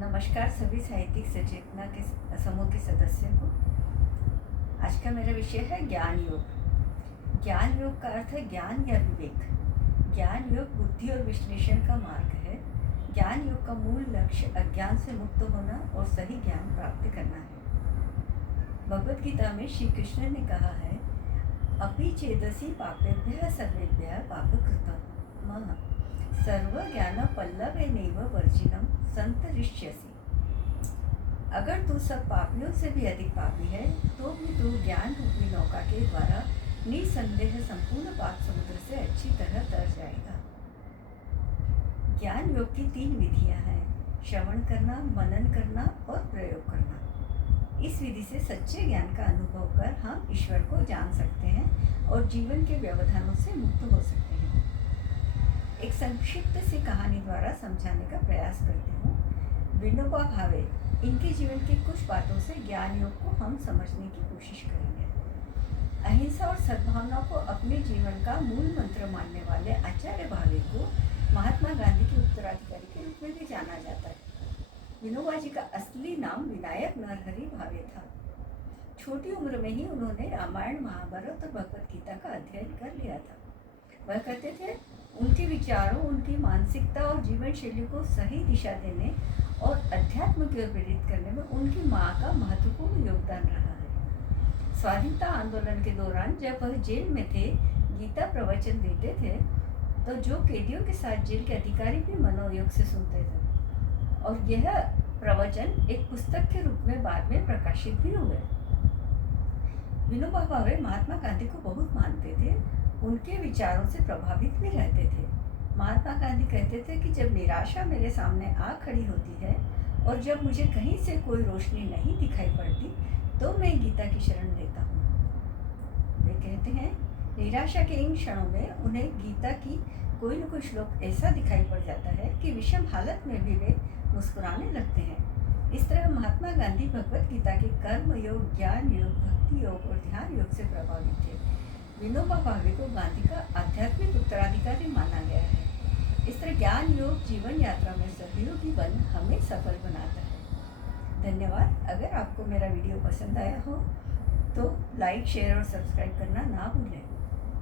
नमस्कार सभी साहित्यिक सचेतना के समूह के सदस्यों को। आज का मेरा विषय है ज्ञान योग। ज्ञान योग का अर्थ है ज्ञान या विवेक। ज्ञान योग बुद्धि और विश्लेषण का मार्ग है। ज्ञान योग का मूल लक्ष्य अज्ञान से मुक्त होना और सही ज्ञान प्राप्त करना है। भगवद गीता में श्री कृष्ण ने कहा है, अपि चेदसि पापेभ्यः सर्वेभ्यः पापकृतम् सर्व ज्ञान पल्लवेनैव वर्जिनम संतरिष्यसि। अगर तू सब पापियों से भी अधिक पापी है तो भी तू ज्ञान रूपी नौका के द्वारा निसंदेह संपूर्ण पाप समुद्र से अच्छी तरह तर जाएगा। ज्ञान योग की 3 विधियां हैं: श्रवण करना, मनन करना और प्रयोग करना। इस विधि से सच्चे ज्ञान का अनुभव कर हम ईश्वर को जान सकते हैं और जीवन के व्यवधानों से मुक्त हो सकते हैं। एक संक्षिप्त सी कहानी द्वारा समझाने का प्रयास करती हूँ। विनोबा भावे, इनके जीवन की कुछ बातों से ज्ञान योग को हम समझने की कोशिश करेंगे। अहिंसा और सद्भावना को अपने जीवन का मूल मंत्र मानने वाले आचार्य भावे को महात्मा गांधी के उत्तराधिकारी के रूप में भी जाना जाता है। विनोबा जी का असली नाम विनायक नरहरि भावे था। छोटी उम्र में ही उन्होंने रामायण, महाभारत और भगवद गीता का अध्ययन कर लिया था। वह कहते थे, उनके विचारों, उनकी मानसिकता और जीवन शैली को सही दिशा देने और अध्यात्म की ओर प्रेरित करने में उनकी माँ का महत्वपूर्ण योगदान रहा है। स्वाधीनता आंदोलन के दौरान जब वह जेल में थे, गीता प्रवचन देते थे तो जो कैदियों के साथ जेल के अधिकारी भी मनोयोग से सुनते थे और यह प्रवचन एक पुस्तक के रूप में बाद में प्रकाशित भी हुए। विनोबा भावे महात्मा गांधी को बहुत मानते थे, उनके विचारों से प्रभावित भी रहते थे। महात्मा गांधी कहते थे कि जब निराशा मेरे सामने आ खड़ी होती है और जब मुझे कहीं से कोई रोशनी नहीं दिखाई पड़ती तो मैं गीता की शरण लेता हूँ। वे कहते हैं, निराशा के इन क्षणों में उन्हें गीता की कोई न कोई श्लोक ऐसा दिखाई पड़ जाता है कि विषम हालत में भी वे मुस्कुराने लगते हैं। इस तरह महात्मा गांधी भगवद गीता के कर्म योग, ज्ञान योग, भक्ति योग और ध्यान योग से प्रभावित थे। विनोबा भावे को गांधी का आध्यात्मिक उत्तराधिकारी माना गया है। इस तरह ज्ञान योग जीवन यात्रा में सहयोगी बन हमें सफल बनाता है। धन्यवाद। अगर आपको मेरा वीडियो पसंद आया हो तो लाइक, शेयर और सब्सक्राइब करना ना भूलें।